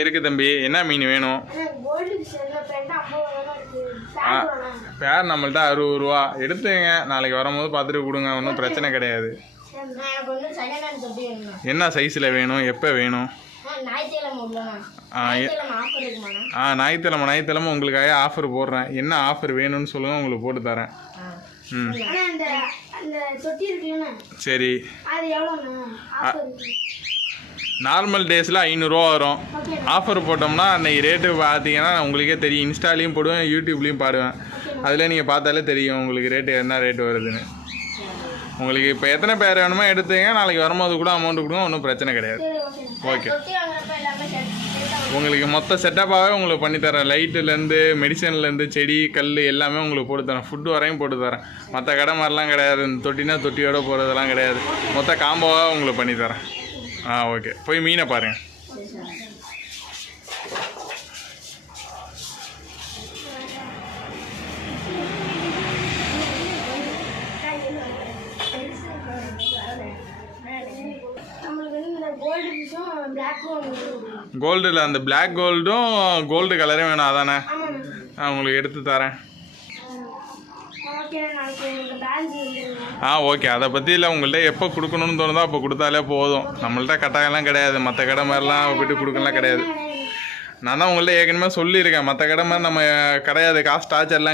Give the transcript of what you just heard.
இருக்குது தம்பி. என்ன மீன் வேணும்? பேர் நம்மள்ட்ட 60 ரூபா எடுத்துங்க. நாளைக்கு வரும்போது பார்த்துட்டு கொடுங்க, ஒன்றும் பிரச்சனை கிடையாது. என்ன சைஸில் வேணும், எப்போ வேணும்? ஞாயிற்றுக்கிழமை உங்களுக்காக ஆஃபர் போடுறேன். என்ன ஆஃபர் வேணும்னு சொல்லுங்கள், உங்களுக்கு போட்டு தரேன். ம் சரி. நார்மல் டேஸில் 500 ரூபா வரும். ஆஃபர் போட்டோம்னா அன்றைக்கி ரேட்டு பார்த்தீங்கன்னா உங்களுக்கே தெரியும். இன்ஸ்டாலையும் போடுவேன், யூடியூப்லேயும் பாடுவேன். அதில் நீங்கள் பார்த்தாலே தெரியும் உங்களுக்கு ரேட்டு என்ன ரேட்டு வருதுன்னு. உங்களுக்கு இப்போ எத்தனை பேர் வேணுமோ எடுத்துங்க. நாளைக்கு வரும்போது கூட அமௌண்ட்டு கொடுங்க, ஒன்றும் பிரச்சனை கிடையாது. ஓகே, உங்களுக்கு மொத்த செட்டப்பாகவே உங்களுக்கு பண்ணித்தரேன். லைட்டுலேருந்து மெடிசன்லேருந்து செடி கல் எல்லாமே உங்களுக்கு போட்டு தரேன். ஃபுட்டு வரையும் போட்டு தரேன். மற்ற கடை மாதிரிலாம் கிடையாது. இந்த தொட்டினா தொட்டியோடு போகிறதெல்லாம் கிடையாது. மொத்த காம்போவாக உங்களுக்கு பண்ணித்தரேன். ஓகே, போய் மீனை பாருங்கள். கோல்டில் அந்த பிளாக் கோல்டும் கோல்டு கலரும் வேணும், அதானே? உங்களுக்கு எடுத்து தரேன். ஓகே, அதை பற்றி இல்லை. உங்கள்கிட்ட எப்போ கொடுக்கணும்னு தோணுதோ அப்போ கொடுத்தாலே போதும். நம்மள்ட்ட கட்டாயம்லாம் கிடையாது. மற்ற கடை மாதிரிலாம் விட்டு கொடுக்கலாம் கிடையாது. நான் தான் உங்கள்கிட்ட ஏற்கனவே சொல்லியிருக்கேன். மற்ற கடை மாதிரி நம்ம கிடையாது. காஸ்ட் ஆச்சர்லாம்